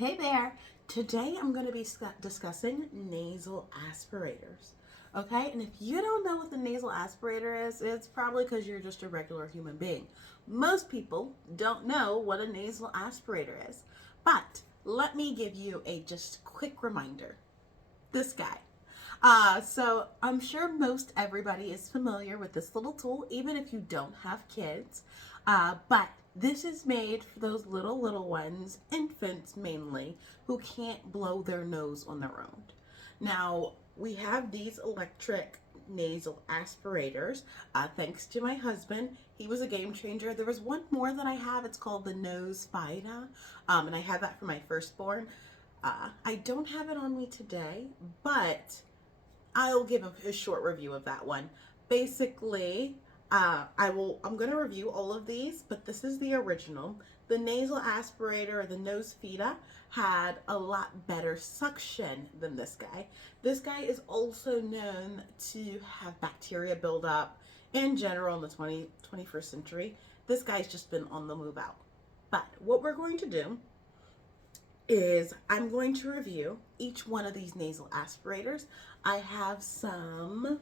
Hey there! Today I'm going to be discussing nasal aspirators. Okay, and if you don't know what the nasal aspirator is, it's probably because you're just a regular human being. Most people don't know what a nasal aspirator is. But let me give you a just quick reminder. This guy. So I'm sure most everybody is familiar with this little tool, even if you don't have kids. But this is made for those little ones, infants mainly, who can't blow their nose on their own. Now, we have these electric nasal aspirators. Thanks to my husband, he was a game changer. There was one more that I have. It's called the NoseFrida, and I had that for my firstborn. I don't have it on me today, but I'll give a short review of that one. Basically, I'm going to review all of these, but this is the original. The nasal aspirator, or the NoseFrida, had a lot better suction than this guy. This guy is also known to have bacteria buildup in general in the 21st century. This guy's just been on the move out. But what we're going to do is I'm going to review each one of these nasal aspirators. I have some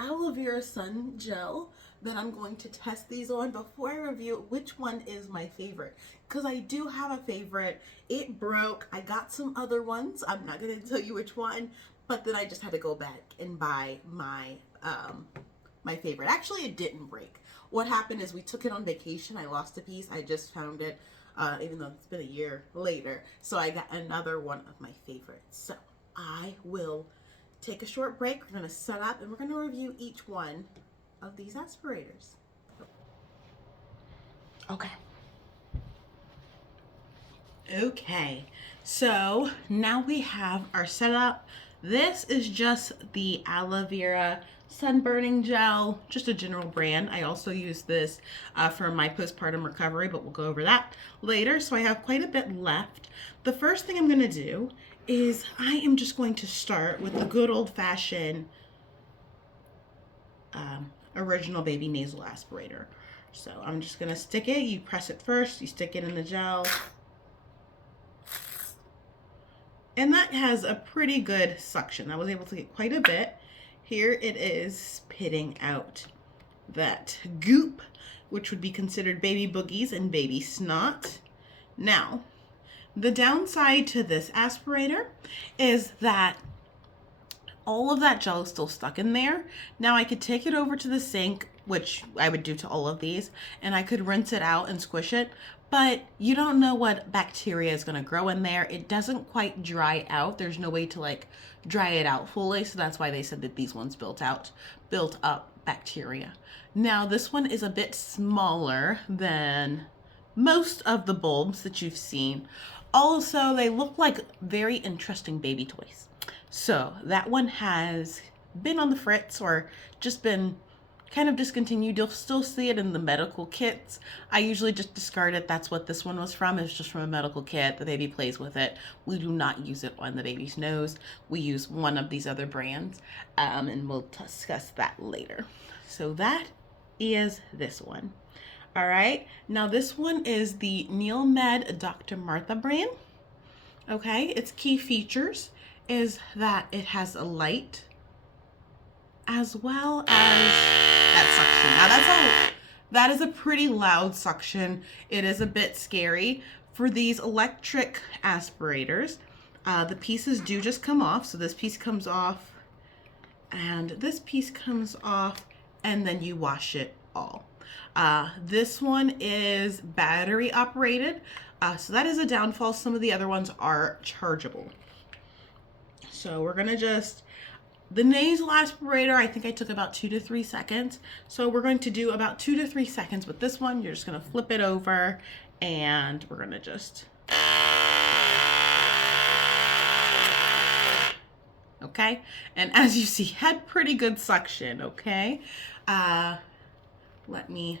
aloe vera sun gel that I'm going to test these on before I review which one is my favorite, because I do have a favorite. It broke. I got some other ones. I'm not going to tell you which one, but then I just had to go back and buy my my favorite. Actually, it didn't break. What happened is we took it on vacation. I lost a piece. I just found it. Even though it's been a year later. So I got another one of my favorites. So I will take a short break. We're going to set up and we're going to review each one of these aspirators. Okay, so now we have our setup. This is just the aloe vera sun burning gel, just a general brand. I also use this for my postpartum recovery, but we'll go over that later. So I have quite a bit left. The first thing I'm going to do is I am just going to start with the good old-fashioned original baby nasal aspirator. So I'm just going to stick it. You press it first, you stick it in the gel. And that has a pretty good suction. I was able to get quite a bit. Here it is spitting out that goop, which would be considered baby boogies and baby snot. Now, the downside to this aspirator is that all of that gel is still stuck in there. Now I could take it over to the sink, which I would do to all of these, and I could rinse it out and squish it, but you don't know what bacteria is going to grow in there. It doesn't quite dry out. There's no way to like dry it out fully, so that's why they said that these ones built up bacteria. Now this one is a bit smaller than most of the bulbs that you've seen. Also, they look like very interesting baby toys. So that one has been on the fritz or just been kind of discontinued. You'll still see it in the medical kits. I usually just discard it. That's what this one was from. It's just from a medical kit. The baby plays with it. We do not use it on the baby's nose. We use one of these other brands, and we'll discuss that later. So that is this one. All right, now this one is the NeilMed Dr. Martha brand. Okay, its key features is that it has a light as well as that suction. Now that is a pretty loud suction. It is a bit scary. For these electric aspirators, the pieces do just come off. So this piece comes off and this piece comes off, and then you wash it all. This one is battery operated, so that is a downfall. Some of the other ones are chargeable. So we're gonna the nasal aspirator, I think I took about 2 to 3 seconds. So we're going to do about 2 to 3 seconds with this one. You're just gonna flip it over and we're gonna just, okay? And as you see, had pretty good suction, okay? Let me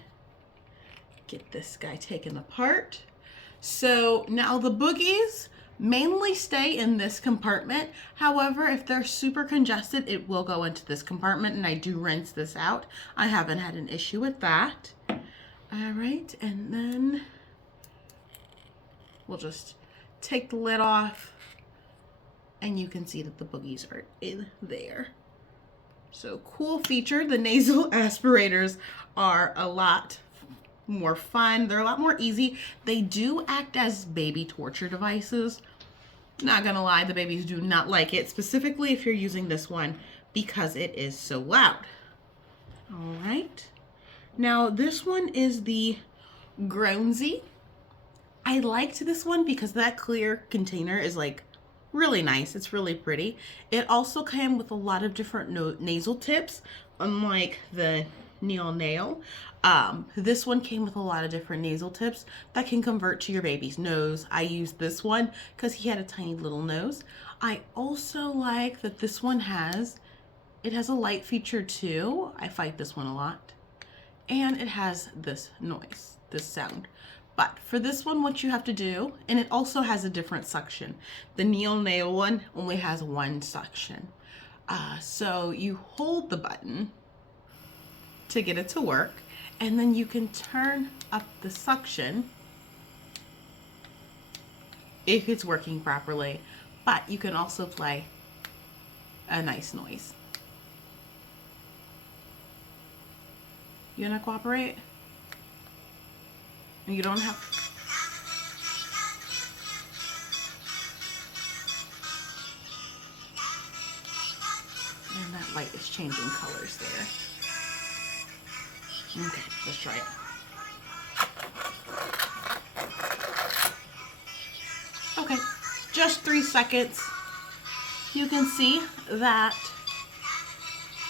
get this guy taken apart. So now the boogies mainly stay in this compartment. However, if they're super congested, it will go into this compartment, and I do rinse this out. I haven't had an issue with that. All right, and then we'll just take the lid off, and you can see that the boogies are in there. So cool feature. The nasal aspirators are a lot more fun. They're a lot more easy. They do act as baby torture devices. Not gonna lie, the babies do not like it, specifically if you're using this one because it is so loud. All right. Now this one is the Groansy. I liked this one because that clear container is like really nice. It's really pretty. It also came with a lot of different nasal tips, unlike the NeilMed. This one came with a lot of different nasal tips that can convert to your baby's nose. I used this one because he had a tiny little nose. I also like that this one has a light feature too. I fight this one a lot. And it has this noise, this sound. But for this one, what you have to do, and it also has a different suction. The NeilMed one only has one suction. So you hold the button to get it to work, and then you can turn up the suction if it's working properly. But you can also play a nice noise. You gonna cooperate? And you don't have... And that light is changing colors there. Okay, let's try it. Okay, just 3 seconds. You can see that...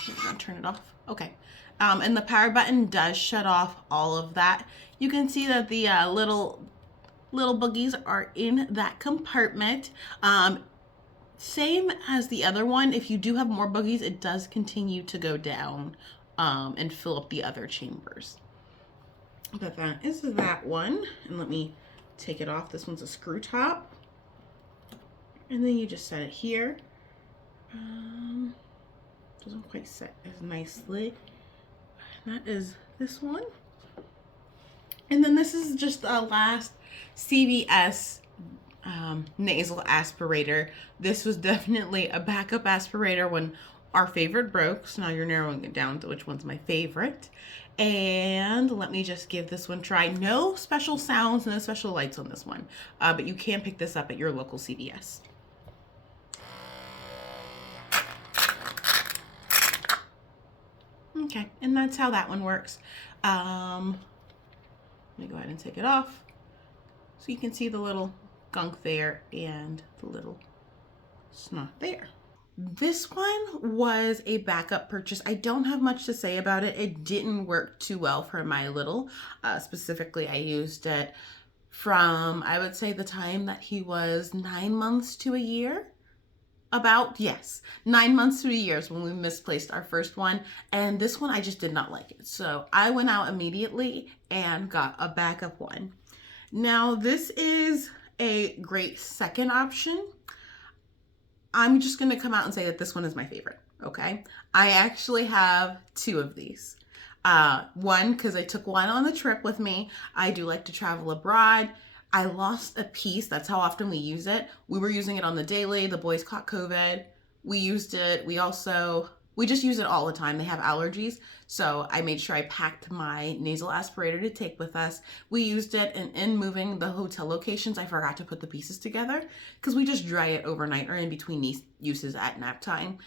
I'm gonna turn it off. Okay. And the power button does shut off all of that. You can see that the little boogies are in that compartment. Same as the other one. If you do have more boogies, it does continue to go down and fill up the other chambers. But that is that one. And let me take it off. This one's a screw top. And then you just set it here. Doesn't quite set as nicely. That is this one. And then this is just the last CVS nasal aspirator. This was definitely a backup aspirator when our favorite broke. So now you're narrowing it down to which one's my favorite. And let me just give this one a try. No special sounds, no special lights on this one. But you can pick this up at your local CVS. Okay, and that's how that one works. Let me go ahead and take it off so you can see the little gunk there and the little snot there. This one was a backup purchase. I don't have much to say about it. It didn't work too well for my little. Specifically, I used it from, I would say, the time that he was 9 months to a year. About, yes, 9 months to a year is when we misplaced our first one. And this one, I just did not like it. So I went out immediately and got a backup one. Now, this is a great second option. I'm just going to come out and say that this one is my favorite, okay? I actually have 2 of these. One, because I took one on the trip with me. I do like to travel abroad. I lost a piece. That's how often we use it. We were using it on the daily. The boys caught COVID. We used it. We just use it all the time. They have allergies. So I made sure I packed my nasal aspirator to take with us. We used it, and in moving the hotel locations, I forgot to put the pieces together because we just dry it overnight or in between these uses at nap time.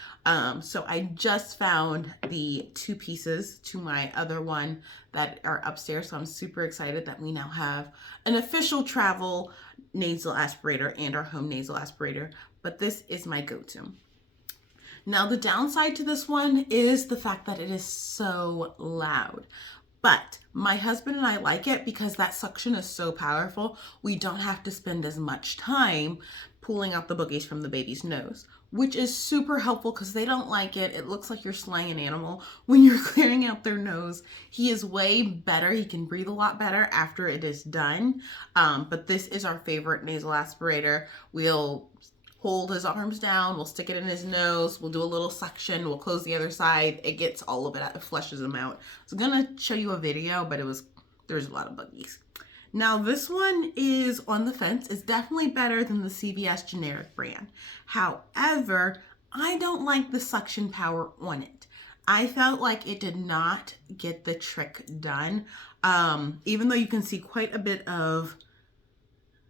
So I just found the 2 pieces to my other one that are upstairs. So I'm super excited that we now have an official travel nasal aspirator and our home nasal aspirator. But this is my go-to. Now, the downside to this one is the fact that it is so loud. But my husband and I like it because that suction is so powerful. We don't have to spend as much time pulling out the boogies from the baby's nose, which is super helpful because they don't like it. It looks like you're slaying an animal when you're clearing out their nose. He is way better. He can breathe a lot better after it is done. But this is our favorite nasal aspirator. We'll hold his arms down, we'll stick it in his nose, we'll do a little suction, we'll close the other side. It gets all of it out, it flushes them out. I was gonna show you a video, but there's a lot of boogies. Now this one is on the fence. It's definitely better than the CVS generic brand. However, I don't like the suction power on it. I felt like it did not get the trick done. Even though you can see quite a bit of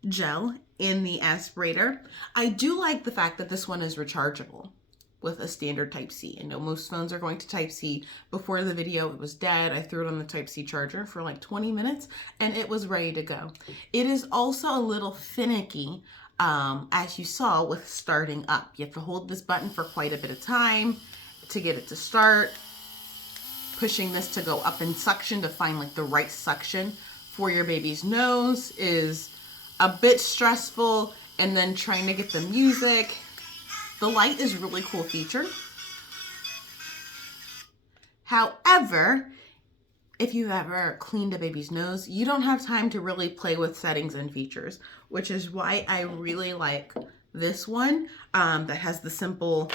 gel in the aspirator, I do like the fact that this one is rechargeable with a standard Type-C. I know most phones are going to Type-C. Before the video, it was dead. I threw it on the Type-C charger for like 20 minutes and it was ready to go. It is also a little finicky, as you saw with starting up. You have to hold this button for quite a bit of time to get it to start. Pushing this to go up in suction to find like the right suction for your baby's nose is a bit stressful, and then trying to get the music. The light is a really cool feature. However, if you've ever cleaned a baby's nose, you don't have time to really play with settings and features, which is why I really like this one that has the simple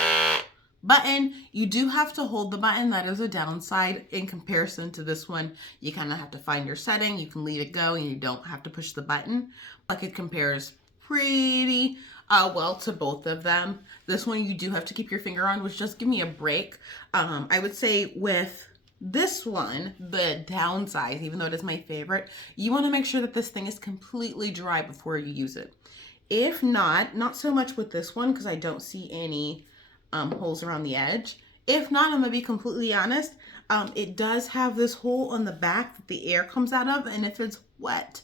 button. You do have to hold the button. That is a downside in comparison to this one. You kind of have to find your setting. You can leave it go and you don't have to push the button. Like, it compares pretty well to both of them. This one you do have to keep your finger on, which does give me a break. I would say with this one, the downside, even though it is my favorite, you want to make sure that this thing is completely dry before you use it. If not so much with this one because I don't see any holes around the edge. If not, I'm gonna be completely honest, it does have this hole on the back that the air comes out of, and if it's wet,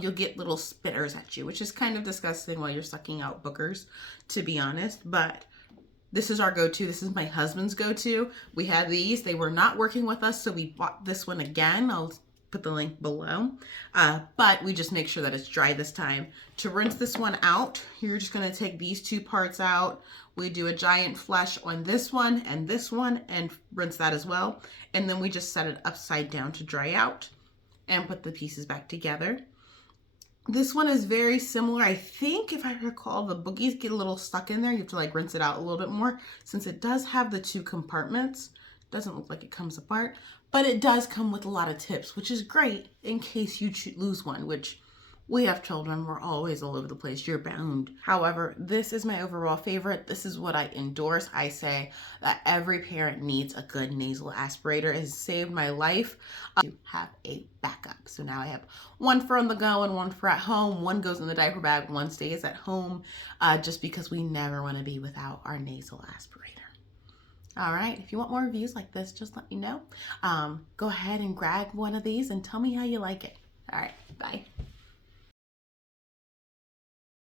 you'll get little spitters at you, which is kind of disgusting while you're sucking out boogers, to be honest. But this is our go-to. This is my husband's go-to. We had these. They were not working with us, so we bought this one again. I'll put the link below. But we just make sure that it's dry this time. To rinse this one out, you're just going to take these two parts out. We do a giant flush on this one and rinse that as well. And then we just set it upside down to dry out and put the pieces back together. This one is very similar. I think, if I recall, the Boogies get a little stuck in there. You have to like rinse it out a little bit more since it does have the two compartments. Doesn't look like it comes apart, but it does come with a lot of tips, which is great in case you lose one, which we have children. We're always all over the place. You're bound. However, this is my overall favorite. This is what I endorse. I say that every parent needs a good nasal aspirator. It has saved my life to have a backup. So now I have one for on the go and one for at home. One goes in the diaper bag, one stays at home, just because we never want to be without our nasal aspirator. All right, if you want more reviews like this, just let me know. Go ahead and grab one of these and tell me how you like it. All right, bye.